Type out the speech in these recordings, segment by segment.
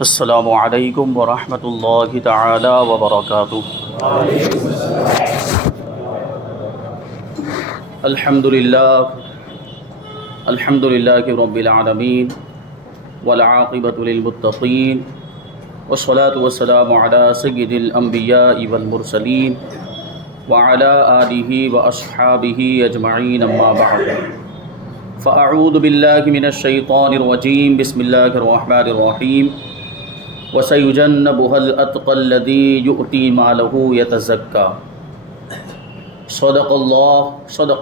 السلام علیکم ورحمۃ اللہ تعالی وبرکاتہ۔ الحمد للہ رب العالمین والعاقبۃ للمتقین والصلاة والسلام علی سید الانبیاء والمرسلین وعلی آلہ واصحابہ اجمعین، اما بعد فاعوذ باللہ من الشیطان الرجیم، بسم اللہ الرحمن الرحیم۔ وَسَيُجَنَّبُهَا الْأَتْقَى الَّذِي يُؤْتِي مَالَهُ يَتَزَكَّى۔ صدق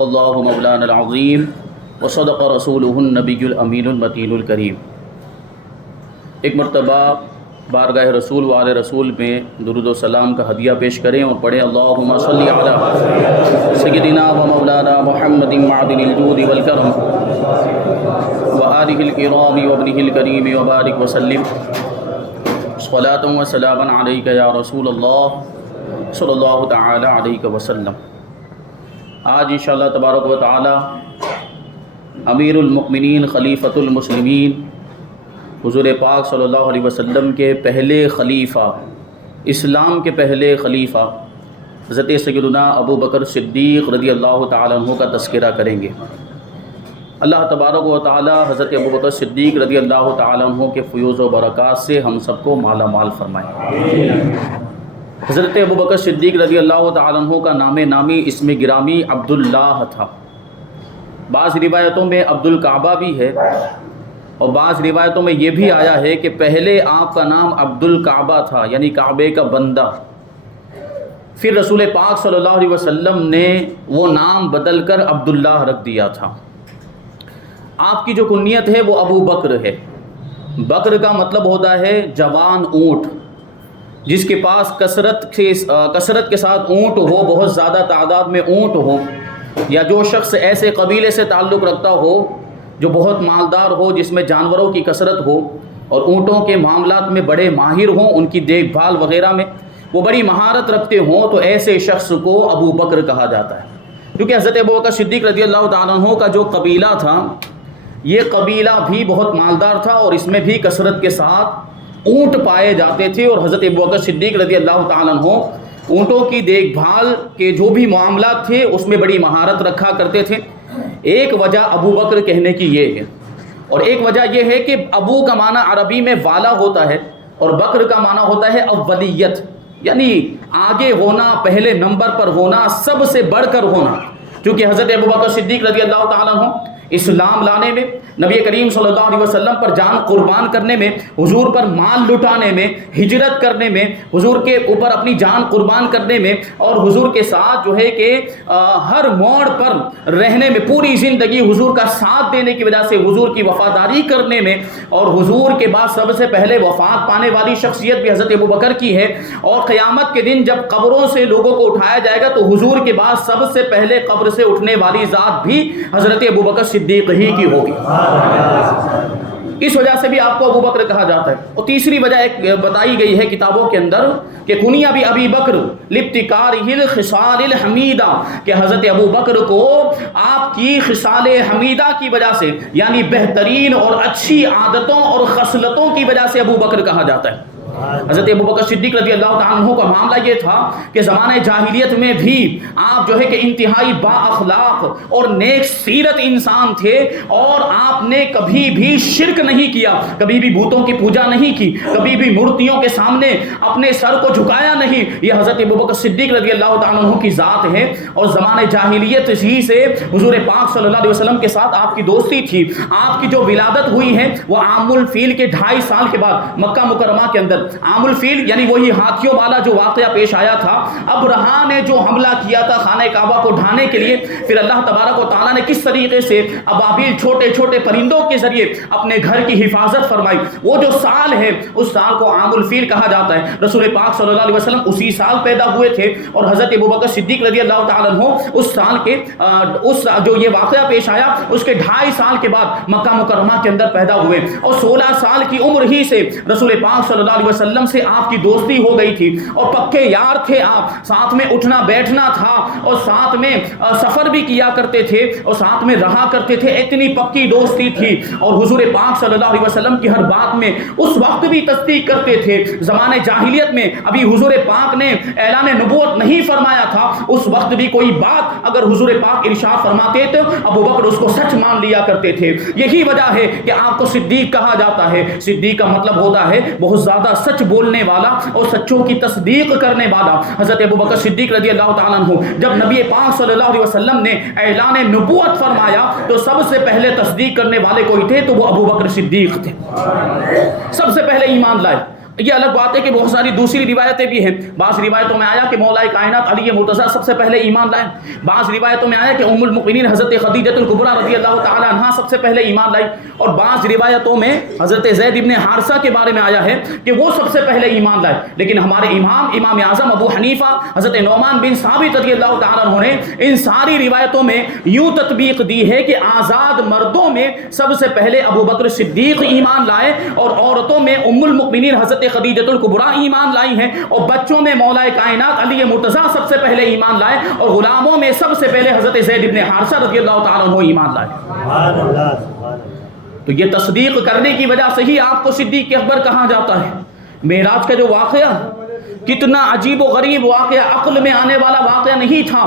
اللہ مولانا العظیم وصدق رسولہ النبی الامین المتین الکریم۔ ایک مرتبہ بارگاہ رسول و آل رسول میں درود و سلام کا ہدیہ پیش کریں اور پڑھیں اللہم صلی علی سیدنا و مولانا محمد معدن الجود والکرم وآلہ الکرام وابنہ الکریم وبارک وسلم صلاۃ و سلام علیک یا رسول اللہ صلی اللہ تعالی علیہ وسلم۔ آج انشاءاللہ تبارک و تعالی امیر المؤمنین خلیفۃ المسلمین حضور پاک صلی اللہ علیہ وسلم کے پہلے خلیفہ، اسلام کے پہلے خلیفہ حضرت سیدنا ابو بکر صدیق رضی اللہ تعالیٰ عنہ کا تذکرہ کریں گے۔ اللہ تبارک و تعالی حضرت ابو بکر صدیق رضی اللہ تعالیٰ عنہ کے فیوز و برکات سے ہم سب کو مالا مال فرمائے۔ حضرت ابو بکر صدیق رضی اللہ تعالیٰ عنہ کا نام نامی اسم گرامی عبداللہ تھا۔ بعض روایتوں میں عبدالکعبہ بھی ہے اور بعض روایتوں میں یہ بھی آیا ہے کہ پہلے آپ کا نام عبدالکعبہ تھا، یعنی کعبے کا بندہ۔ پھر رسول پاک صلی اللہ علیہ وسلم نے وہ نام بدل کر عبداللہ رکھ دیا تھا۔ آپ کی جو کنیت ہے وہ ابو بکر ہے۔ بکر کا مطلب ہوتا ہے جوان اونٹ، جس کے پاس کثرت کے ساتھ اونٹ ہو، بہت زیادہ تعداد میں اونٹ ہو، یا جو شخص ایسے قبیلے سے تعلق رکھتا ہو جو بہت مالدار ہو، جس میں جانوروں کی کثرت ہو اور اونٹوں کے معاملات میں بڑے ماہر ہوں، ان کی دیکھ بھال وغیرہ میں وہ بڑی مہارت رکھتے ہوں، تو ایسے شخص کو ابو بکر کہا جاتا ہے۔ کیونکہ حضرت ابو بکر صدیق رضی اللہ تعالیٰ عنہ کا جو قبیلہ تھا، یہ قبیلہ بھی بہت مالدار تھا اور اس میں بھی کثرت کے ساتھ اونٹ پائے جاتے تھے، اور حضرت ابو بکر صدیق رضی اللہ تعالیٰ عنہ اونٹوں کی دیکھ بھال کے جو بھی معاملات تھے اس میں بڑی مہارت رکھا کرتے تھے۔ ایک وجہ ابو بکر کہنے کی یہ ہے، اور ایک وجہ یہ ہے کہ ابو کا معنی عربی میں والا ہوتا ہے اور بکر کا معنی ہوتا ہے اولیت، یعنی آگے ہونا، پہلے نمبر پر ہونا، سب سے بڑھ کر ہونا۔ کیونکہ حضرت ابو بکر صدیق رضی اللہ تعالیٰ عنہ اسلام لانے میں، نبی کریم صلی اللہ علیہ وسلم پر جان قربان کرنے میں، حضور پر مال لٹانے میں، ہجرت کرنے میں، حضور کے اوپر اپنی جان قربان کرنے میں، اور حضور کے ساتھ جو ہے کہ ہر موڑ پر رہنے میں، پوری زندگی حضور کا ساتھ دینے کی وجہ سے، حضور کی وفاداری کرنے میں، اور حضور کے بعد سب سے پہلے وفات پانے والی شخصیت بھی حضرت ابو بکر کی ہے۔ اور قیامت کے دن جب قبروں سے لوگوں کو اٹھایا جائے گا تو حضور کے بعد سب سے پہلے قبر سے اٹھنے والی ذات بھی حضرت ابو بکر صدیق ہی کی ہوگی۔ اس وجہ سے بھی آپ کو ابو بکر کہا جاتا ہے۔ اور تیسری وجہ ایک بتائی گئی ہے کتابوں کے اندر کہ کنیا بھی ابی بکر لابتکارہ الخصال الحمیدہ، کہ حضرت ابو بکر کو آپ کی خصال حمیدہ کی وجہ سے، یعنی بہترین اور اچھی عادتوں اور خصلتوں کی وجہ سے ابو بکر کہا جاتا ہے۔ حضرت ابو بکر صدیق رضی اللہ تعالیٰ عنہ کا معاملہ یہ تھا کہ زمانہ جاہلیت میں بھی آپ جو ہے کہ انتہائی با اخلاق اور نیک سیرت انسان تھے، اور آپ نے کبھی بھی شرک نہیں کیا، کبھی بھی بتوں کی پوجا نہیں کی، کبھی بھی مورتیوں کے سامنے اپنے سر کو جھکایا نہیں۔ یہ حضرت ابو بکر صدیق رضی اللہ تعالیٰ عنہ کی ذات ہے، اور زمانہ جاہلیت ہی سے حضور پاک صلی اللہ علیہ وسلم کے ساتھ آپ کی دوستی تھی۔ آپ کی جو ولادت ہوئی ہے وہ عام الفیل کے 2.5 سال کے بعد مکہ مکرمہ کے اندر، عام الفیل یعنی وہی ہاتھیوں والا جو واقعہ پیش آیا تھا، ابرہا نے جو حملہ کیا تھا خانہ کعبہ کو ڈھانے کے لیے، پھر اللہ تبارک و تعالیٰ نے کس طریقے سے ابابیل چھوٹے چھوٹے پرندوں کے ذریعے اپنے گھر کی حفاظت فرمائی۔ وہ جو سال ہے اس سال کو عام الفیل کہا جاتا ہے۔ رسول پاک صلی اللہ علیہ وسلم اسی سال پیدا ہوئے تھے، اور حضرت ابو بکر صدیق رضی اللہ تعالیٰ عنہ اس سال کے جو یہ واقعہ پیش آیا اس کے 2.5 سال کے بعد مکہ مکرمہ کے اندر پیدا ہوئے، اور 16 سال کی عمر ہی سے رسول پاک صلی اللہ علیہ وسلم وسلم سے آپ کی دوستی ہو گئی تھی اور پکے یار تھے آپ، ساتھ میں اٹھنا بیٹھنا تھا اور ساتھ میں سفر بھی کیا کرتے تھے اور ساتھ میں رہا کرتے تھے، اتنی پکی دوستی تھی اور حضور پاک صلی اللہ علیہ وسلم کی ہر بات میں اس وقت بھی تصدیق کرتے تھے۔ زمانے جاہلیت میں ابھی حضور پاک نے اعلان نبوت نہیں فرمایا تھا، اس وقت بھی کوئی بات اگر حضور پاک ارشاد فرماتے تو ابو بکر اس کو سچ مان لیا کرتے تھے۔ یہی وجہ ہے کہ آپ کو صدیق کہا جاتا ہے۔ صدیق کا مطلب ہوتا ہے بہت زیادہ سچ بولنے والا اور سچوں کی تصدیق کرنے والا۔ حضرت ابو بکر صدیق رضی اللہ تعالیٰ عنہ جب نبی پاک صلی اللہ علیہ وسلم نے اعلان نبوت فرمایا تو سب سے پہلے تصدیق کرنے والے کوئی تھے تو وہ ابو بکر صدیق تھے، سب سے پہلے ایمان لائے۔ یہ الگ بات ہے کہ بہت ساری دوسری روایتیں بھی ہیں، بعض روایتوں میں آیا کہ مولا کائنات علی مرتضیٰ سب سے پہلے ایمان لائے، بعض روایتوں میں آیا کہ ام المؤمنین حضرت خدیجہ الکبریٰ رضی اللہ تعالی عنہا سب سے پہلے ایمان لائی، اور بعض روایتوں میں حضرت زید ابن حارثہ کے بارے میں آیا ہے کہ وہ سب سے پہلے ایمان لائے۔ لیکن ہمارے امام اعظم ابو حنیفہ حضرت نعمان بن ثابت رضی اللہ تعالیٰ عنہ نے ان ساری روایتوں میں یوں تطبیق دی ہے کہ آزاد مردوں میں سب سے پہلے ابو بکر صدیق ایمان لائے اور عورتوں میں ام المؤمنین حضرت خدیجہ الکبریٰ ایمان لائی ہیں، اور بچوں میں مولا کائنات علی مرتضیٰ سب سے پہلے ایمان لائے، اور غلاموں میں سب سے پہلے حضرت زید ابن حارثہ رضی اللہ تعالیٰ عنہ ایمان لائے۔ تو یہ تصدیق کرنے کی وجہ سے ہی آپ کو صدیق اکبر کہا جاتا ہے۔ معراج کا جو واقعہ کتنا عجیب و غریب واقعہ، عقل میں آنے والا واقعہ نہیں تھا۔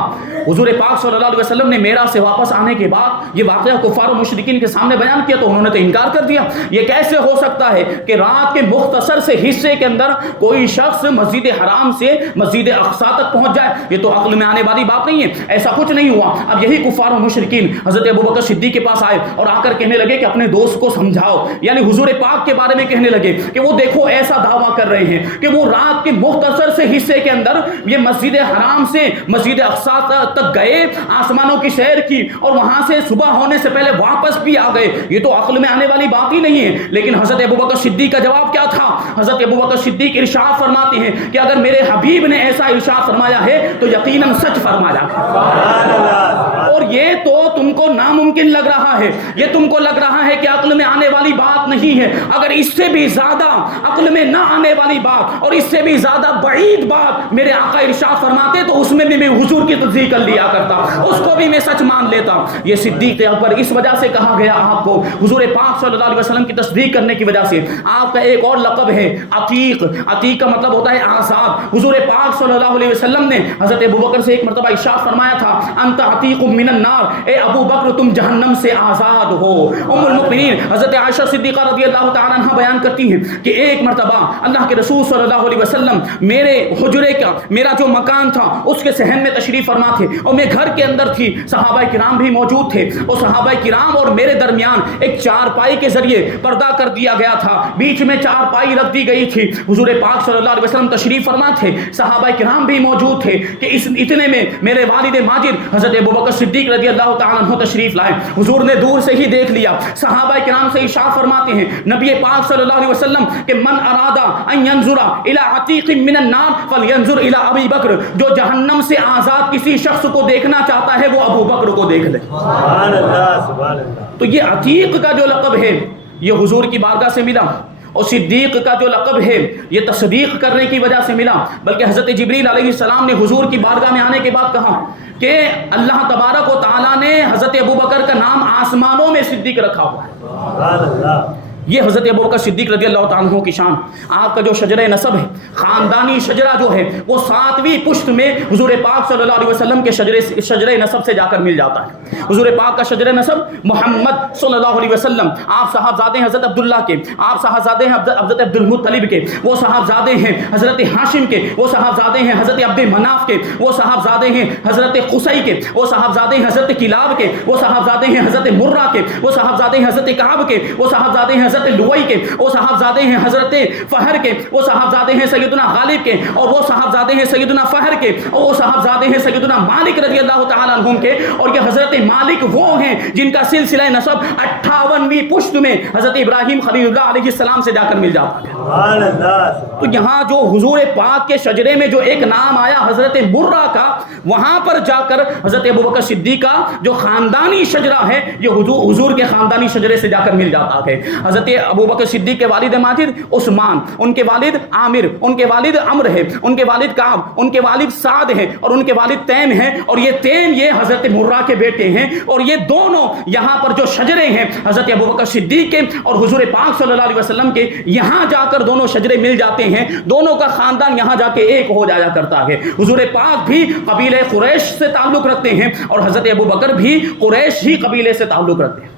حضور پاک صلی اللہ علیہ وسلم نے معراج سے واپس آنے کے بعد یہ واقعہ کفار و مشرکین کے سامنے بیان کیا تو انہوں نے تو انکار کر دیا۔ یہ کیسے ہو سکتا ہے کہ رات کے مختصر سے حصے کے اندر کوئی شخص مسجد حرام سے مسجد اقصی تک پہنچ جائے؟ یہ تو عقل میں آنے والی بات نہیں ہے، ایسا کچھ نہیں ہوا۔ اب یہی کفار و مشرکین حضرت ابو بکر صدیق کے پاس آئے اور آ کر کہنے لگے کہ اپنے دوست کو سمجھاؤ، یعنی حضور پاک کے بارے میں کہنے لگے کہ وہ دیکھو ایسا دعویٰ کر رہے ہیں کہ وہ رات کے مختصر سے حصے کے اندر یہ مسجد حرام سے مسجد اقصی تک گئے، آسمانوں کی سیر کی اور وہاں سے صبح ہونے سے پہلے واپس بھی آ گئے۔ یہ تو عقل میں آنے والی بات ہی نہیں ہے۔ لیکن حضرت ابو بکر صدیق کا جواب کیا تھا؟ حضرت ابو بکر صدیق ارشاد فرماتے ہیں کہ اگر میرے حبیب نے ایسا ارشاد فرمایا ہے تو یقیناً سچ فرمایا ہے، اور یہ تو تم کو ناممکن لگ رہا ہے، یہ تم کو لگ رہا ہے کہ عقل میں آنے والی بات نہیں ہے۔ اگر اس سے بھی زیادہ عقل میں نہ آنے والی بات اور اس سے بھی زیادہ بعید بات میرے آقا ارشاد فرماتے تو اس میں بھی میں حضور کی تصدیق کر لیا کرتا، اس کو بھی میں سچ مان لیتا۔ یہ صدیق اکبر اس وجہ سے کہا گیا آپ کو، حضور پاک صلی اللہ علیہ وسلم کی تصدیق کرنے کی وجہ سے۔ آپ کا ایک اور لقب ہے عتیق۔ عتیق کا مطلب ہوتا ہے آزاد۔ حضور پاک صلی اللہ علیہ وسلم نے حضرت ابو بکر سے ایک مرتبہ ارشاد فرمایا تھا، انت عتیق من النار، اے ابو بکر تم جہنم سے آزاد ہو۔ ام المؤمنین حضرت عائشہ صدیقہ رضی اللہ تعالی عنہ بیان کرتی ہیں کہ ایک مرتبہ اللہ کے رسول صلی اللہ علیہ وسلم میرے حجرے کا، میرا جو مکان تھا اس کے صحن میں تشریف فرما تھے اور میں گھر کے اندر تھی، صحابہ کرام بھی موجود تھے اور صحابہ کرام اور میرے درمیان ایک چارپائی کے ذریعے پردہ کر دیا گیا تھا، بیچ میں چارپائی رکھ دی گئی تھی۔ حضور پاک صلی اللہ علیہ وسلم تشریف فرما تھے، صحابہ کرام بھی موجود تھے کہ اتنے میں میرے والد ماجد حضرت ابو بکر صدیق رضی اللہ تعالیٰ عنہ تشریف لائے۔ حضور نے دور سے ہی دیکھ لیا، صحابہ کرام سے ارشاد فرماتے ہیں نبی پاک صلی اللہ علیہ وسلم کہ من ارادہ ان ينظر الى عتیق من النار فلینظر الى ابی بکر، جو جہنم سے آزاد کسی شخص کو دیکھنا چاہتا ہے وہ ابو بکر کو دیکھ لے۔ سبحان اللہ سبحان اللہ۔ تو یہ عتیق کا جو لقب ہے یہ حضور کی بارگاہ سے ملا، اور صدیق کا جو لقب ہے یہ تصدیق کرنے کی وجہ سے ملا۔ بلکہ حضرت جبریل علیہ السلام نے حضور کی بارگاہ میں آنے کے بعد کہا کہ اللہ تبارک و تعالیٰ نے حضرت ابو بکر کا نام آسمانوں میں صدیق رکھا ہوا ہے۔ سبحان اللہ۔ یہ حضرت ابو بکر صدیق رضی اللہ تعالیٰ عنہ کی شان۔ آپ کا جو شجرہ نسب ہے، خاندانی شجرہ جو ہے وہ 7ویں پشت میں حضور پاک صلی اللہ علیہ وسلم کے شجرہ نسب سے جا کر مل جاتا ہے۔ حضور پاک کا شجرہ نسب محمد صلی اللہ علیہ وسلم، آپ صاحبزادے ہیں حضرت عبداللہ کے، آپ صاحبزادے ہیں حضرت عبد المطلب کے، وہ صاحبزادے ہیں حضرت ہاشم کے، وہ صاحبزادے ہیں حضرت عبد مناف کے، وہ صاحبزادے ہیں حضرت قصی کے، وہ صاحبزادے ہیں حضرت کلاب کے، وہ صاحبزادے ہیں حضرت مرہ کے، وہ صاحبزادے ہیں حضرت کعب کے، وہ صاحبزادے ہیں حضرت لوئی کے، وہ صاحبزادے ہیں حضرت فہر کے، وہ صاحبزادے ہیں سیدنا غالب کے، اور وہ صاحبزادے ہیں سیدنا فہر کے، اور وہ صاحبزادے ہیں سیدنا مالک رضی اللہ تعالیٰ عنہ کے۔ اور یہ حضرت مالک وہ ہیں جن کا سلسلہ نسب 58ویں پشت میں حضرت ابراہیم خلیل اللہ علیہ السلام سے جا کر مل جاتا ہے۔ تو یہاں جو حضور پاک کے شجرے میں جو ایک نام آیا حضرت مرہ کا، وہاں پر جا کر حضرت ابو بکر صدیق کا جو خاندانی شجرہ ہے یہ حضور کے خاندانی شجرے سے جا کر مل جاتا ہے۔ حضرت حضرت ابو بکر صدیق کے والد ماجد عثمان، ان کے والد عامر، ان کے والد عمرو ہے، ان کے والد کعب، ان کے والد سعد ہیں، اور ان کے والد تیم ہیں، اور یہ تیم یہ حضرت مرہ کے بیٹے ہیں، اور یہ دونوں یہاں پر جو شجرے ہیں حضرت ابو بکر صدیق کے اور حضور پاک صلی اللہ علیہ وسلم کے، یہاں جا کر دونوں شجرے مل جاتے ہیں، دونوں کا خاندان یہاں جا کے ایک ہو جایا کرتا ہے۔ حضور پاک بھی قبیلہ قریش سے تعلق رکھتے ہیں اور حضرت ابو بکر بھی قریش ہی قبیلے سے تعلق رکھتے ہیں۔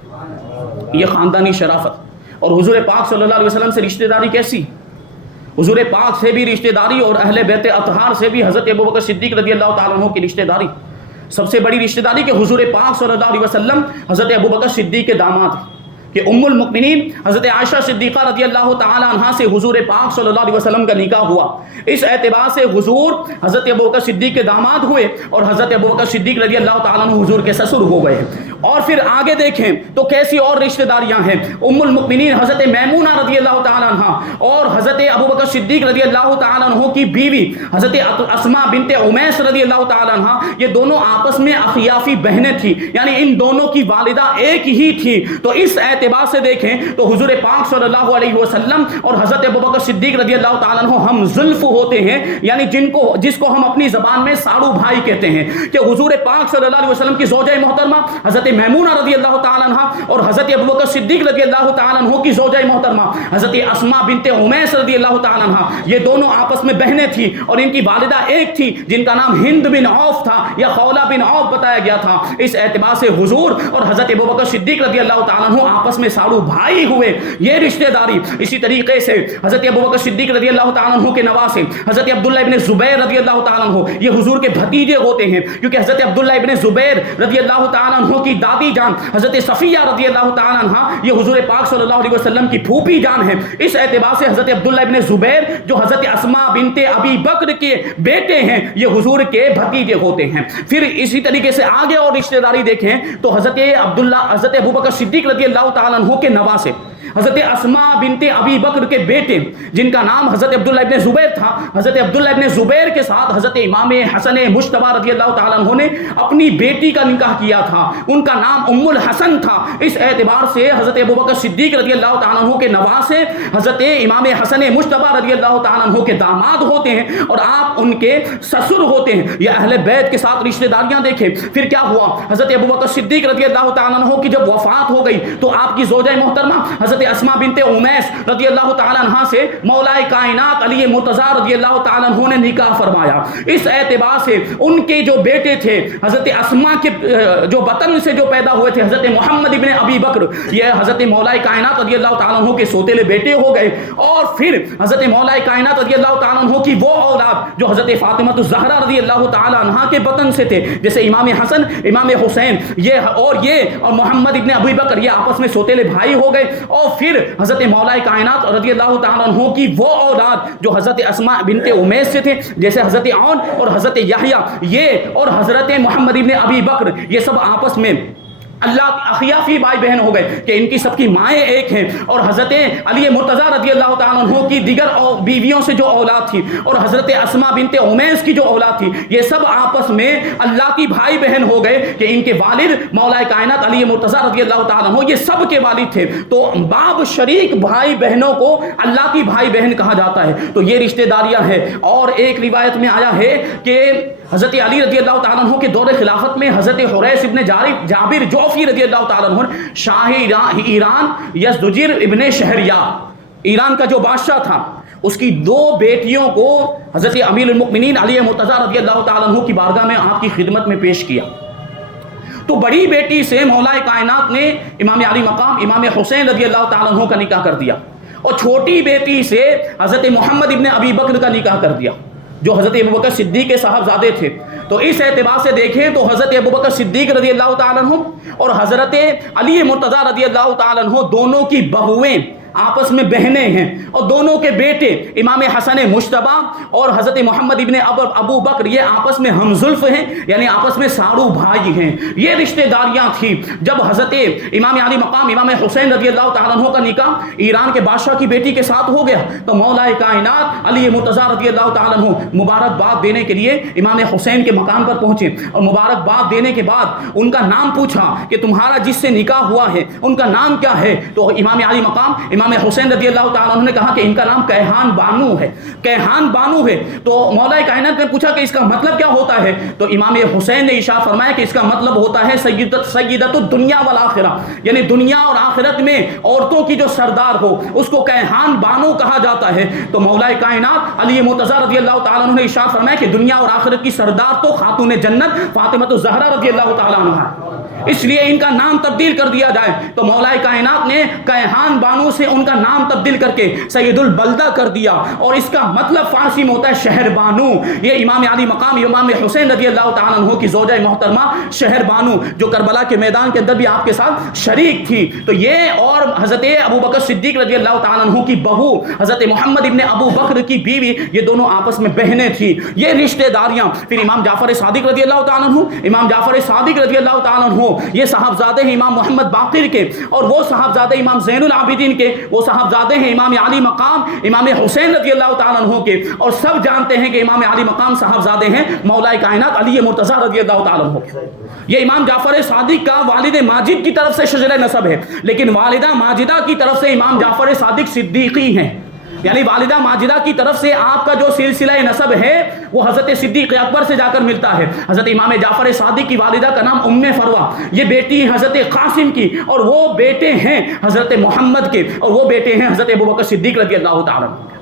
یہ خاندانی شرافت۔ اور حضور پاک صلی اللہ علیہ وسلم سے رشتہ داری کیسی؟ حضور پاک سے بھی رشتہ داری اور اہل بیت اطہار سے بھی حضرت ابو بکر صدیق رضی اللہ تعالیٰ عنہ کی رشتہ داری، سب سے بڑی رشتہ داری کہ حضور پاک صلی اللہ علیہ وسلم حضرت ابو بکر صدیق کے داماد ہیں، کہ ام المؤمنین حضرت عائشہ صدیقہ رضی اللہ تعالی عنہا سے حضور پاک صلی اللہ علیہ وسلم کا نکاح ہوا۔ اس اعتبار سے حضور حضرت ابو بکر صدیق کے داماد ہوئے اور حضرت ابو بکر صدیق رضی اللہ تعالیٰ عنہ حضور کے سسر ہو گئے۔ اور پھر آگے دیکھیں تو کیسی اور رشتہ داریاں ہیں۔ ام المؤمنین حضرت میمونہ رضی اللہ تعالیٰ عنہا اور حضرت ابو بکر صدیق رضی اللہ تعالیٰ عنہ کی بیوی حضرت اسماء بنت امیس رضی اللہ تعالیٰ عنہا، یہ دونوں آپس میں اخیافی بہنیں تھیں، یعنی ان دونوں کی والدہ ایک ہی تھی۔ تو اس اعتبار سے دیکھیں تو حضور پاک صلی اللہ علیہ وسلم اور حضرت ابو بکر صدیق رضی اللہ تعالیٰ عنہ ہم زلف ہوتے ہیں، یعنی جس کو ہم اپنی زبان میں ساڑو بھائی کہتے ہیں، کہ حضور پاک صلی اللہ علیہ وسلم کی زوجہ محترمہ حضرت میمونہ رضی اللہ تعالیٰ عنہ اور حضرت ابو بکر صدیق رضی اللہ تعالیٰ عنہ کی زوجہ محترمہ حضرت اسماء بنت امیس رضی اللہ تعالیٰ عنہ، یہ دونوں آپس میں بہنیں تھیں اور ان کی والدہ ایک تھی جن کا نام ہند بن عوف تھا یا خولہ بن عوف بتایا گیا تھا۔ اس اعتبار سے حضور اور حضرت ابو بکر صدیق رضی اللہ تعالیٰ عنہ آپس میں ساڑو بھائی ہوئے، یہ رشتہ داری۔ اسی طریقے سے حضرت ابو بکر صدیق رضی اللہ تعالیٰ عنہ کے نواسے حضرت عبداللہ ابن زبیر رضی اللہ تعالیٰ عنہ، یہ حضور کے بھتیجے ہوتے ہیں، کیونکہ حضرت عبداللہ ابن زبیر رضی اللہ تعالیٰ عنہ کی دادی جان حضرت صفیہ رضی اللہ تعالیٰ عنہ یہ حضور پاک صلی اللہ علیہ وسلم کی پھوپھی جان ہے۔ اس اعتبار سے حضرت عبداللہ ابن زبیر جو حضرت اسماء بنت ابی بکر کے بیٹے ہیں، یہ حضور کے بھتیجے ہوتے ہیں۔ پھر اسی طریقے سے آگے اور رشتہ داری دیکھیں تو حضرت ابو بکر صدیق رضی اللہ تعالیٰ عنہ کے نواسے حضرت اسماء بنت ابی بکر کے بیٹے جن کا نام حضرت عبداللہ ابن زبیر تھا، حضرت عبداللہ ابن زبیر کے ساتھ حضرت امام حسن مجتبی رضی اللہ تعالیٰ عنہ نے اپنی بیٹی کا نکاح کیا تھا، ان کا نام ام الحسن تھا۔ اس اعتبار سے حضرت ابو بکر صدیق رضی اللہ تعالیٰ عنہ کے نواسے حضرت امام حسن مجتبی رضی اللہ تعالیٰ عنہ کے داماد ہوتے ہیں اور آپ ان کے سسر ہوتے ہیں۔ یہ اہل بیت کے ساتھ رشتہ داریاں دیکھیں۔ پھر کیا ہوا، حضرت ابو بکر صدیق رضی اللہ تعالیٰ عنہ کی جب وفات ہو گئی تو آپ کی زوجہ محترمہ حضرت اسماء بنت امیس رضی اللہ تعالیٰ عنہ سے مولا کائنات علی مرتضیٰ رضی اللہ تعالیٰ عنہ نے نکاح فرمایا۔ اس اعتبار سے ان کے جو بیٹے تھے حضرت اسماء کے جو بطن سے جو پیدا ہوئے تھے حضرت محمد ابن ابی بکر، یہ حضرت مولا کائنات رضی اللہ تعالیٰ عنہ کے سوتیلے بیٹے ہو گئے۔ اور پھر حضرت مولا کائنات رضی اللہ تعالیٰ عنہ کی وہ اولاد جو حضرت فاطمہ الزہرا رضی اللہ تعالیٰ عنہ کے بطن سے تھے، جیسے امام حسن، امام حسین، یہ اور محمد ابن ابی بکر، یہ آپس میں سوتیلے بھائی ہو گئے۔ اور پھر حضرت مولا کائنات رضی اللہ تعالیٰ عنہ کی وہ اولاد جو حضرت اسماء بنت امیس سے تھے، جیسے حضرت عون اور حضرت یحییٰ، یہ اور حضرت محمد ابن ابی بکر، یہ سب آپس میں اللہ اخیافی بھائی بہن ہو گئے کہ ان کی سب کی مائیں ایک ہیں۔ اور حضرت علی مرتضیٰ رضی اللہ تعالیٰ عنہ کی دیگر بیویوں سے جو اولاد تھی اور حضرت اسماء بنت امیس کی جو اولاد تھی، یہ سب آپس میں اللہ کی بھائی بہن ہو گئے کہ ان کے والد مولا کائنات علی مرتضیٰ رضی اللہ تعالیٰ عنہ یہ سب کے والد تھے۔ تو باب شریک بھائی بہنوں کو اللہ کی بھائی بہن کہا جاتا ہے۔ تو یہ رشتہ داریاں ہیں۔ اور ایک روایت میں آیا ہے کہ حضرت علی رضی اللہ تعالیٰ عنہ کے دور خلافت میں حضرت حریث ابن جابر جوفی رضی اللہ تعالیٰ عنہ شاہ ایران یزدجر ابن شہریار، ایران کا جو بادشاہ تھا، اس کی دو بیٹیوں کو حضرت امیر المؤمنین علی مرتضیٰ رضی اللہ تعالیٰ عنہ کی بارگاہ میں آپ کی خدمت میں پیش کیا۔ تو بڑی بیٹی سے مولا کائنات نے امام علی مقام امام حسین رضی اللہ تعالیٰ عنہ کا نکاح کر دیا، اور چھوٹی بیٹی سے حضرت محمد ابن ابی بکر کا نکاح کر دیا جو حضرت ابو بکر صدیق کے صاحبزادے تھے۔ تو اس اعتبار سے دیکھیں تو حضرت ابو بکر صدیق رضی اللہ تعالیٰ عنہ اور حضرت علی مرتضیٰ رضی اللہ تعالیٰ عنہ دونوں کی بہویں آپس میں بہنیں ہیں اور دونوں کے بیٹے امام حسن مجتبی اور حضرت محمد ابن ابو بکر یہ آپس میں ہم زلف ہیں، یعنی آپس میں ساڑو بھائی ہیں. یہ رشتہ داریاں تھیں. جب حضرت امام علی مقام امام حسین رضی اللہ تعالیٰ عنہ کا نکاح ایران کے بادشاہ کی بیٹی کے ساتھ ہو گیا تو مولا کائنات علی مرتضیٰ رضی اللہ تعالیٰ عنہ مبارکباد دینے کے لیے امام حسین کے مکان پر پہنچے اور مبارکباد دینے کے بعد ان کا نام پوچھا کہ تمہارا جس سے نکاح ہوا ہے ان کا نام کیا ہے؟ تو امام علی مقام امام حسین رضی اللہ تعالیٰ عنہ نے کہا کہ ان کا نام کیہان بانو ہے. کیہان بانو ہے. تو مولا کائنات نے پوچھا کہ اس کا مطلب کیا ہوتا ہے؟ تو امام حسین نے ارشاد فرمایا کہ اس کا مطلب ہوتا ہے سیدت الدنیا والآخرہ، یعنی دنیا اور آخرت میں عورتوں کی جو سردار ہو اس کو کیہان بانو کہا جاتا ہے. تو مولا کائنات علی مرتضیٰ رضی اللہ تعالیٰ عنہ نے ارشاد فرمایا کہ دنیا اور آخرت کی سردار تو خاتون جنت فاطمہ الزہرا رضی اللہ تعالیٰ عنہ ہے، اس لیے ان کا نام تبدیل کر دیا جائے. تو مولا کائنات نے کیہان بانو سے ان کا نام تبدیل کر کے سید البلدہ کر دیا اور اس کا مطلب فارسی میں ہوتا ہے شہر بانو. یہ امام علی مقام امام حسین رضی اللہ تعالیٰ عنہ کی زوجہ محترمہ شہر بانو جو کربلا کے میدان کے اندر بھی آپ کے ساتھ شریک تھی. تو یہ اور حضرت ابو بکر صدیق رضی اللہ تعالیٰ عنہ کی بہو حضرت محمد ابن ابو بکر کی بیوی یہ دونوں آپس میں بہنیں تھیں. یہ رشتہ داریاں پھر امام جعفر صادق رضی اللہ تعالیٰ عنہ امام جعفر صادق رضی اللہ تعالیٰ عنہ یہ صاحبزادے ہیں امام محمد باقر کے اور وہ صاحبزادے امام زین العابدین کے، وہ صاحبزادے ہیں امام علی مقام امام حسین رضی اللہ تعالیٰ عنہ کے. اور سب جانتے ہیں کہ امام علی مقام صاحبزادے ہیں مولا کائنات علی مرتضیٰ رضی اللہ تعالیٰ عنہ کے. یہ امام جعفر صادق کا والد ماجد کی طرف سے شجرہ نسب ہے، لیکن والدہ ماجدہ کی طرف سے امام جعفر صادق صدیقی ہیں، یعنی والدہ ماجدہ کی طرف سے آپ کا جو سلسلہ نسب ہے وہ حضرت صدیق اکبر سے جا کر ملتا ہے. حضرت امام جعفر صادق کی والدہ کا نام ام فروہ، یہ بیٹی ہے حضرت قاسم کی اور وہ بیٹے ہیں حضرت محمد کے اور وہ بیٹے ہیں حضرت ابوبکر صدیق رضی اللہ تعالیٰ عنہ.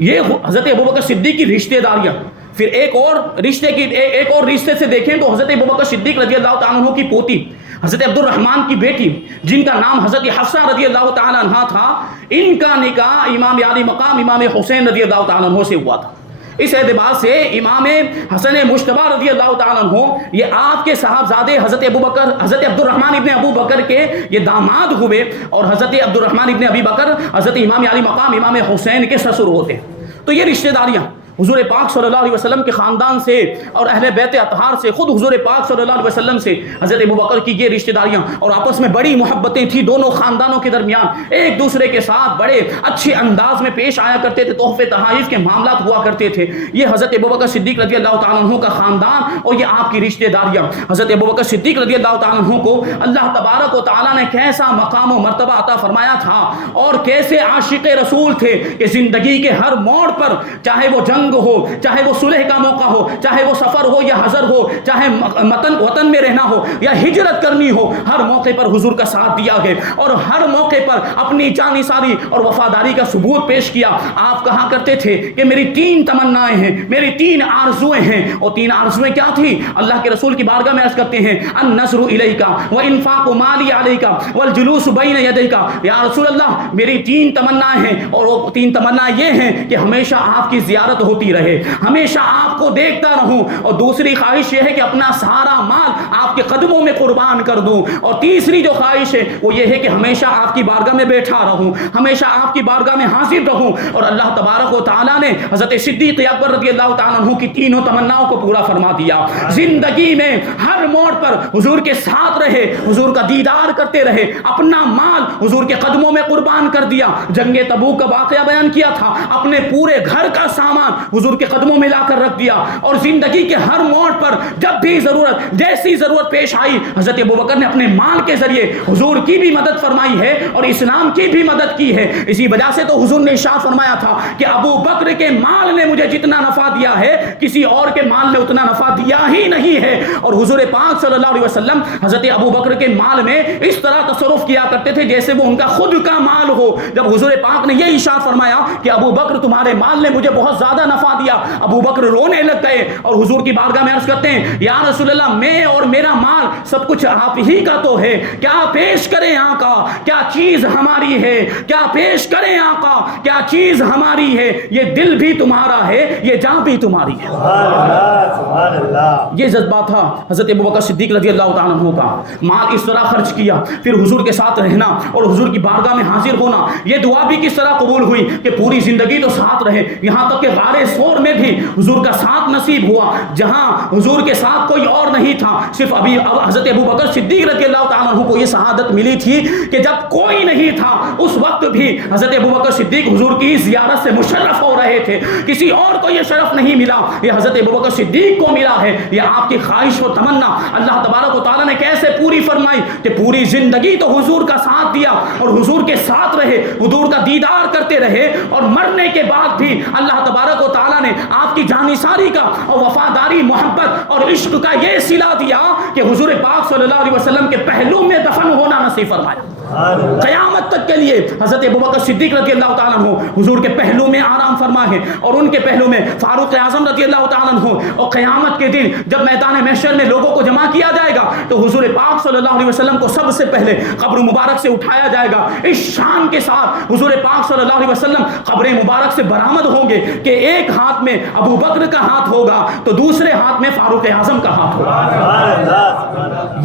یہ حضرت ابوبکر صدیق کی رشتہ داریاں. پھر ایک اور رشتے سے دیکھیں تو حضرت ابوبکر صدیق رضی اللہ تعالیٰ عنہ کی پوتی حضرت عبد الرحمن کی بیٹی جن کا نام حضرت حفصہ رضی اللہ تعالیٰ عنہ تھا، ان کا نکاح امام علی مقام امام حسین رضی اللہ تعالیٰ عنہ سے ہوا تھا. اس اعتبار سے امام حسن مجتبی رضی اللہ تعالیٰ عنہ یہ آپ کے صاحبزادے حضرت عبد الرحمن ابن ابو بکر کے یہ داماد ہوئے اور حضرت عبد الرحمن ابن ابی بکر حضرت امام علی مقام امام حسین کے سسر ہوتے ہیں. تو یہ رشتہ داریاں حضور پاک صلی اللہ علیہ وسلم کے خاندان سے اور اہل بیت اطہار سے، خود حضور پاک صلی اللہ علیہ وسلم سے حضرت ابوبکر کی یہ رشتہ داریاں اور آپس میں بڑی محبتیں تھیں دونوں خاندانوں کے درمیان. ایک دوسرے کے ساتھ بڑے اچھے انداز میں پیش آیا کرتے تھے، تحفے تحائف کے معاملات ہوا کرتے تھے. یہ حضرت ابوبکر صدیق رضی اللہ تعالیٰ عنہ کا خاندان اور یہ آپ کی رشتہ داریاں. حضرت ابوبکر صدیق رضی اللہ تعالیٰ عنہ کو اللہ تبارک و تعالیٰ نے کیسا مقام و مرتبہ عطا فرمایا تھا اور کیسے عاشق رسول تھے کہ زندگی کے ہر موڑ پر، چاہے وہ جنگ ہو، چاہے وہ صلح کا موقع ہو، چاہے وہ سفر ہو یا حضر ہو، چاہے وطن میں رہنا ہو یا ہجرت کرنی ہو، ہر موقع پر حضور کا ساتھ دیا ہے اور ہر موقع پر اپنی جان نثاری اور وفاداری کا ثبوت پیش کیا. آپ کہا کرتے تھے کہ میری 3 تمنائیں ہیں، میری 3 آرزویں ہیں. اور 3 آرزویں کیا تھی؟ اللہ کے رسول کی بارگاہ میں عرض کرتے ہیں النصر الیک وانفاق مالی علیک والجلوس بین یدیک. یا رسول اللہ میری 3 تمنائیں ہیں اور وہ 3 تمنائیں یہ ہیں کہ ہمیشہ آپ کی زیارت ہوتی رہے، ہمیشہ آپ کو دیکھتا رہوں، اور دوسری خواہش یہ ہے کہ اپنا سارا مال آپ کے قدموں میں قربان کر دوں، اور تیسری جو خواہش ہے وہ یہ ہے کہ ہمیشہ آپ کی بارگاہ میں بیٹھا رہوں، ہمیشہ آپ کی بارگاہ میں حاضر رہوں. اور اللہ تبارک و تعالیٰ نے حضرت صدیق اکبر رضی اللہ تعالیٰ عنہ کی تینوں تمناؤں کو پورا فرما دیا. زندگی میں ہر موڑ پر حضور کے ساتھ رہے، حضور کا دیدار کرتے رہے، اپنا مال حضور کے قدموں میں قربان کر دیا. جنگ تبوک کا واقعہ بیان کیا تھا، اپنے پورے گھر کا سامان حضور کے قدموں میں لا کر رکھ دیا. اور زندگی کے ہر موڑ پر جب بھی ضرورت، جیسی ضرورت پیش آئی، حضرت ابوبکر نے اپنے مال کے ذریعے حضور کی بھی مدد فرمائی ہے اور اسلام کی بھی مدد کی ہے. اسی وجہ سے تو حضور نے ارشاد فرمایا تھا کہ ابو بکر کے مال نے مجھے جتنا نفع دیا ہے کسی اور کے مال نے اتنا نفع دیا ہی نہیں ہے. اور حضور پاک صلی اللہ علیہ وسلم حضرت ابو بکر کے مال میں اس طرح تصرف کیا کرتے تھے جیسے وہ ان کا خود کا مال ہو. جب حضور پاک نے یہ ارشاد فرمایا کہ ابو بکر تمہارے مال نے مجھے بہت زیادہ نفع دیا۔ ابو بکر رونے لگ گئے اور حضور کی بارگاہ میں عرض کرتے ہیں یا رسول اللہ میں اور میرا مال سب کچھ آپ ہی کا تو ہے، کیا پیش کریں آقا، کیا چیز ہماری ہے، کیا پیش کریں آقا، کیا چیز ہماری ہے، یہ دل بھی تمہارا ہے، یہ جان بھی تمہاری ہے۔ سبحان اللہ سبحان اللہ۔ یہ جذبہ تھا حضرت ابوبکر صدیق رضی اللہ تعالیٰ عنہ کا۔ مال اس طرح خرچ کیا، پھر حضور کے ساتھ رہنا اور حضور کی بارگاہ میں حاضر ہونا، یہ دعا بھی کس طرح قبول ہوئی کہ پوری زندگی تو ساتھ رہے، یہاں تک کہ غار ثور میں بھی حضور کا ساتھ نصیب ہوا، جہاں حضور کے ساتھ کوئی اور نہیں تھا، صرف حضرت ابوبکر صدیق رضی اللہ تعالیٰ عنہ کو یہ سعادت ملی تھی کہ جب کوئی نہیں تھا اس وقت بھی حضرت ابوبکر صدیق حضور کی زیارت سے مشرف ہو رہے تھے۔ کسی اور کو یہ شرف نہیں ملا، یہ حضرت ابوبکر صدیق کو ملا ہے۔ یہ آپ کی خواہش و تمنا اللہ تبارک و تعالیٰ نے کیسے پوری فرمائی کہ پوری زندگی تو حضور کا ساتھ دیا اور حضور کے ساتھ رہے، حضور کا دیدار کرتے رہے، اور مرنے کے بعد بھی اللہ تبارک و تعالیٰ نے آپ کی جانثاری کا اور وفاداری، محبت اور عشق کا یہ صلہ دیا کہ حضور پاک صلی اللہ علیہ وسلم کے پہلو میں دفن ہونا نصیب فرمایا۔ قیامت تک کے لیے حضرت ابوبکر صدیق رضی اللہ تعالیٰ عنہ حضور کے پہلو میں آرام فرما ہے، اور ان کے پہلو میں فاروق اعظم رضی اللہ تعالیٰ عنہ، اور قیامت کے دن جب میدان محشر میں لوگوں کو جمع کیا جائے گا تو حضور پاک صلی اللہ علیہ وسلم کو سب سے پہلے قبر مبارک سے اٹھایا جائے گا۔ اس شان کے ساتھ حضور پاک صلی اللہ علیہ وسلم قبر مبارک سے برآمد ہوں گے کہ ایک ہاتھ میں ابو بکر کا ہاتھ ہوگا تو دوسرے ہاتھ میں فاروق اعظم کا ہاتھ ہوگا۔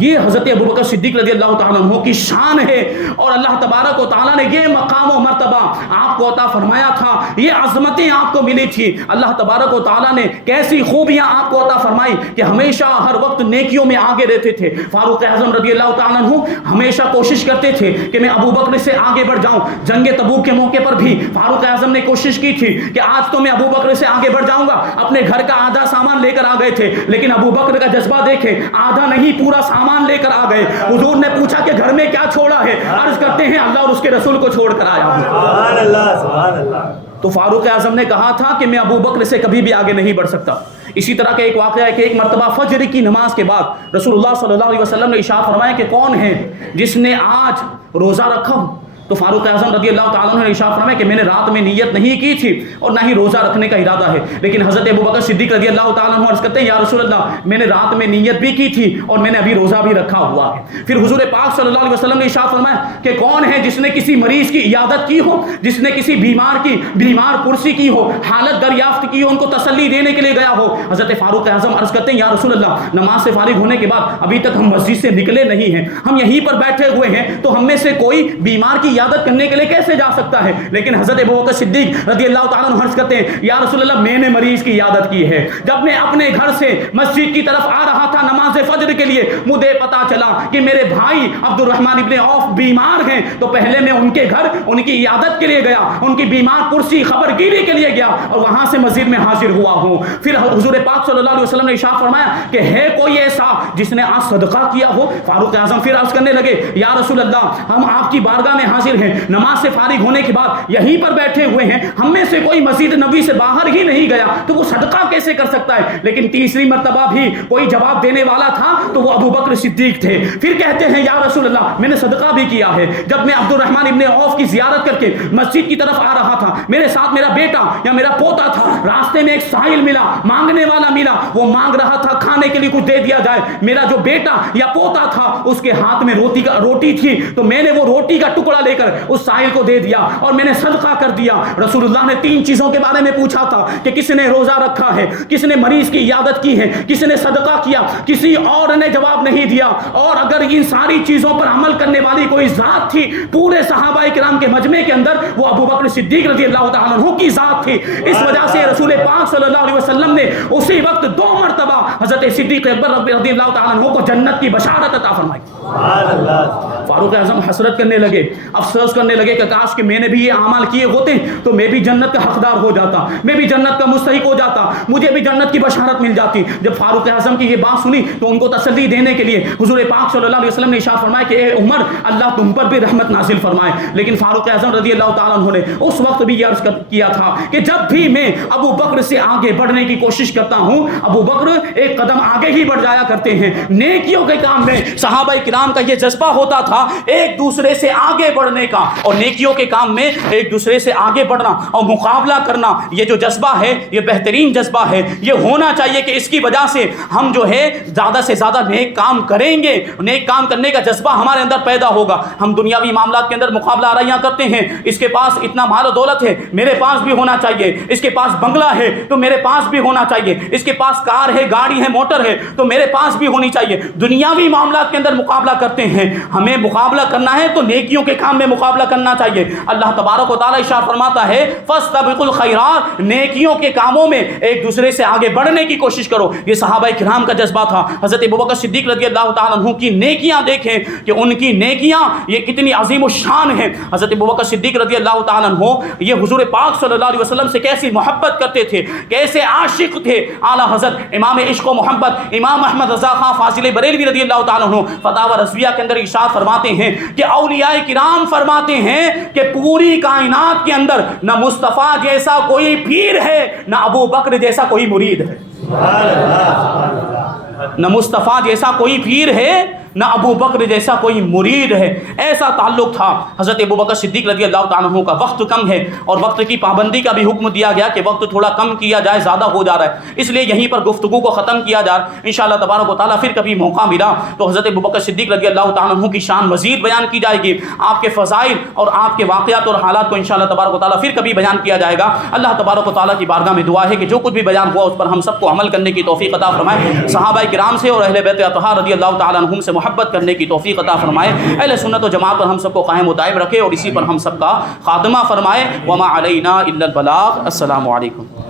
یہ حضرت ابوبکر صدیق رضی اللہ تعالیٰ عنہ کی شان ہے، اور اللہ تبارک و تعالیٰ نے یہ مقام و مرتبہ آپ کو عطا فرمایا تھا، یہ عظمتیں آپ کو ملی تھی۔ اللہ تبارک و تعالیٰ نے کیسی خوبیاں آپ کو عطا فرمائی کہ ہمیشہ ہر وقت نیکیوں میں آگے رہتے تھے۔ فاروق اعظم رضی اللہ تعالیٰ عنہ ہمیشہ کوشش کرتے تھے کہ میں ابو بکر سے آگے بڑھ جاؤں۔ جنگ تبوک کے موقع پر بھی فاروق اعظم نے کوشش کی تھی کہ آج تو میں ابو بکر سے آگے بڑھ جاؤں گا، اپنے گھر کا آدھا سامان لے کر آ گئے تھے، لیکن ابو بکر کا جذبہ دیکھے، آدھا نہیں پورا سامان لے کر آ گئے۔ حضور نے پوچھا کہ گھر میں کیا چھوڑا ہے؟ عرض کرتے ہیں اللہ اور اس کے رسول کو چھوڑ کر آیا ہوں۔ سبحان اللہ سبحان اللہ۔ تو فاروق اعظم نے کہا تھا کہ میں ابو بکر سے کبھی بھی آگے نہیں بڑھ سکتا۔ اسی طرح کا ایک واقعہ ہے کہ ایک مرتبہ فجر کی نماز کے بعد رسول اللہ صلی اللہ علیہ وسلم نے ارشاد فرمایا کہ کون ہے جس نے آج روزہ رکھا ہو؟ تو فاروق اعظم رضی اللہ تعالیٰ عنہ نے ارشاد فرمایا کہ میں نے رات میں نیت نہیں کی تھی اور نہ ہی روزہ رکھنے کا ارادہ ہے، لیکن حضرت ابوبکر صدیق رضی اللہ تعالیٰ عنہ عرض کرتے ہیں یا رسول اللہ میں نے رات میں نیت بھی کی تھی اور میں نے ابھی روزہ بھی رکھا ہوا ہے۔ پھر حضور پاک صلی اللہ علیہ وسلم نے ارشاد فرمایا کہ کون ہے جس نے کسی مریض کی عیادت کی ہو، جس نے کسی بیمار پرسی کی ہو، حالت دریافت کی ہو، ان کو تسلی دینے کے لیے گیا ہو؟ حضرت فاروق اعظم عرض کرتے ہیں یا رسول اللہ نماز سے فارغ ہونے کے بعد ابھی تک ہم مسجد سے نکلے نہیں ہیں، ہم یہیں پر بیٹھے ہوئے ہیں، تو ہم میں سے کوئی بیمار کی عیادت کرنے کے لیے کیسے جا سکتا ہے؟ لیکن حضرت ابوبکر صدیق رضی اللہ تعالیٰ عنہ عرض کرتے ہیں یا رسول اللہ میں نے مریض کی عیادت کی ہے۔ جب میں اپنے گھر سے مسجد کی طرف آ رہا تھا نماز فجر کے لیے، مجھے پتا چلا کہ میرے بھائی عبد الرحمن ابن عوف بیمار ہیں، تو پہلے میں ان کے گھر ان کی عیادت کے لیے گیا، ان کی بیمار پرسی خبر گیری کے لیے گیا اور وہاں سے مسجد میں حاضر ہوا ہوں۔ پھر حضور پاک صلی اللہ علیہ وسلم نے ارشاد فرمایا کہ ہے کوئی ایسا جس نے آج صدقہ کیا ہو؟ فاروق اعظم پھر عرض کرنے لگے یا رسول اللہ ہم آپ کی بارگاہ میں حاضر ہیں، نماز سے فارغ ہونے کے بعد یہیں پر بیٹھے ہوئے ہیں، ہم میں سے کوئی مسجد نبی سے باہر ہی نہیں گیا، تو وہ صدقہ کیسے کر سکتا ہے؟ لیکن تیسری مرتبہ بھی کوئی جواب دینے والا تھا تو وہ ابو بکر صدیق تھے۔ پھر کہتے ہیں یا رسول اللہ میں نے صدقہ بھی کیا ہے، جب میں عبد الرحمن ابن عوف کی زیارت کر کے مسجد کی طرف آ رہا تھا، میرے ساتھ میرا بیٹا یا میرا پوتا تھا، راستے میں ایک سائل ملا، مانگنے والا ملا، وہ مانگ رہا تھا کھانے کے لیے کچھ دے دیا جائے، میرا جو بیٹا یا پوتا تھا اس کے ہاتھ میں روٹی تھی، تو میں نے وہ روٹی کا ٹکڑا لے کر اس سائل کو دے دیا اور میں نے صدقہ کر دیا۔ رسول اللہ نے تین چیزوں کے بارے میں پوچھا تھا کہ کس نے روزہ رکھا ہے، کس نے مریض کی عیادت کی ہے، کس نے صدقہ کیا، کسی اور نے جواب نہیں دیا۔ اور اگر ان ساری چیزوں پر عمل کرنے والی کوئی ذات تھی پورے صحابہ کرام کے مجمع کے اندر، وہ ابو بکر صدیق رضی اللہ تعالیٰ عنہ کی ذات تھی۔ اس وجہ سے رسول پاک صلی اللہ علیہ وسلم نے اسی وقت 2 مرتبہ حضرت صدیق اکبر رضی اللہ تعالیٰ عنہ کو جنت کی بشارت عطا فرمائی۔ فاروق اعظم حسرت کرنے لگے، افسوس کرنے لگے کہ کاش کہ میں نے بھی یہ اعمال کیے ہوتے تو میں بھی جنت کا حقدار ہو جاتا، میں بھی جنت کا مستحق ہو جاتا، مجھے بھی جنت کی بشارت مل جاتی۔ جب فاروق اعظم کی یہ بات سنی تو ان کو تسلی دینے کے لیے حضور پاک صلی اللہ علیہ وسلم نے ارشاد فرمایا کہ اے عمر اللہ تم پر بھی رحمت نازل فرمائے۔ لیکن فاروق اعظم رضی اللہ تعالیٰ عنہ نے اس وقت بھی یہ عرض کیا تھا کہ جب بھی میں ابو بکر سے آگے بڑھنے کی کوشش کرتا ہوں، ابو بکر ایک قدم آگے ہی بڑھ جایا کرتے ہیں، نیکیوں کے کام میں صحابہ کرام کا یہ جذبہ ہوتا تھا ایک دوسرے سے آگے بڑھنے کا، اور نیکیوں کے کام میں ایک دوسرے سے آگے بڑھنا اور مقابلہ کرنا، یہ جو جذبہ ہے یہ بہترین جذبہ ہے، یہ ہونا چاہیے کہ اس کی وجہ سے ہم جو ہے زیادہ سے زیادہ نیک کام کریں گے، نیک کام کرنے کا جذبہ ہمارے اندر پیدا ہوگا۔ ہم دنیاوی معاملات کے اندر مقابلہ آرائیاں کرتے ہیں، اس کے پاس اتنا مال و دولت ہے میرے پاس بھی ہونا چاہیے، اس کے پاس بنگلہ ہے تو میرے پاس بھی ہونا چاہیے، اس کے پاس کار ہے، گاڑی ہے، موٹر ہے تو میرے پاس بھی ہونی چاہیے۔ دنیاوی معاملات کے اندر مقابلہ کرتے ہیں، ہمیں مقابلہ کرنا ہے تو نیکیوں کے کام میں مقابلہ کرنا چاہیے۔ اللہ تبارک و تعالی ارشاد فرماتا ہے فاستبقوا الخیرات، نیکیوں کے کاموں میں ایک دوسرے سے آگے بڑھنے کی کوشش کرو۔ یہ صحابہ کرام کا جذبہ تھا۔ حضرت ابوبکر صدیق رضی اللہ تعالیٰ عنہ کی نیکیاں دیکھیں کہ ان کی نیکیاں یہ کتنی عظیم الشان ہیں۔ حضرت ابوبکر صدیق رضی اللہ تعالیٰ عنہ یہ حضور پاک صلی اللہ علیہ وسلم سے کیسی محبت کرتے تھے، کیسے عاشق تھے۔ اعلیٰ حضرت امام عشق و محبت امام احمد رضا خان فاضل بریلوی رضی اللہ تعالیٰ عنہ فتاوی رضویہ کے اندر ارشاد فرماتے ہیں کہ اولیاء کرام فرماتے ہیں کہ پوری کائنات کے اندر نہ مصطفیٰ جیسا کوئی پیر ہے نہ ابو بکر جیسا کوئی مرید ہے۔ نہ مصطفیٰ جیسا کوئی پیر ہے نہ ابو بکر جیسا کوئی مرید ہے۔ ایسا تعلق تھا حضرت ابوبکر صدیق رضی اللہ تعالیٰ عنہ کا۔ وقت کم ہے اور وقت کی پابندی کا بھی حکم دیا گیا کہ وقت تھوڑا کم کیا جائے، زیادہ ہو جا رہا ہے، اس لیے یہیں پر گفتگو کو ختم کیا جا رہا ہے۔ انشاءاللہ تبارک و تعالیٰ پھر کبھی موقع ملا تو حضرت ابوبکر صدیق رضی اللہ تعالیٰ عنہ کی شان مزید بیان کی جائے گی، آپ کے فضائل اور آپ کے واقعات اور حالات کو انشاءاللہ تبارک و تعالیٰ پھر کبھی بیان کیا جائے گا۔ اللہ تبارک و تعالیٰ کی بارگاہ میں دعا ہے کہ جو کچھ بھی بیان ہوا اس پر ہم سب کو عمل کرنے کی توفیق عطا فرمائے، صحابہ کرام سے اور اہل بیت اطہار رضی اللہ تعالیٰ عنہم سے محبت کرنے کی توفیق عطا فرمائے، اہل سنت و جماعت پر ہم سب کو قائم و دائم رکھے اور اسی پر ہم سب کا خاتمہ فرمائے۔ وما علینا الا البلاغ۔ السلام علیکم۔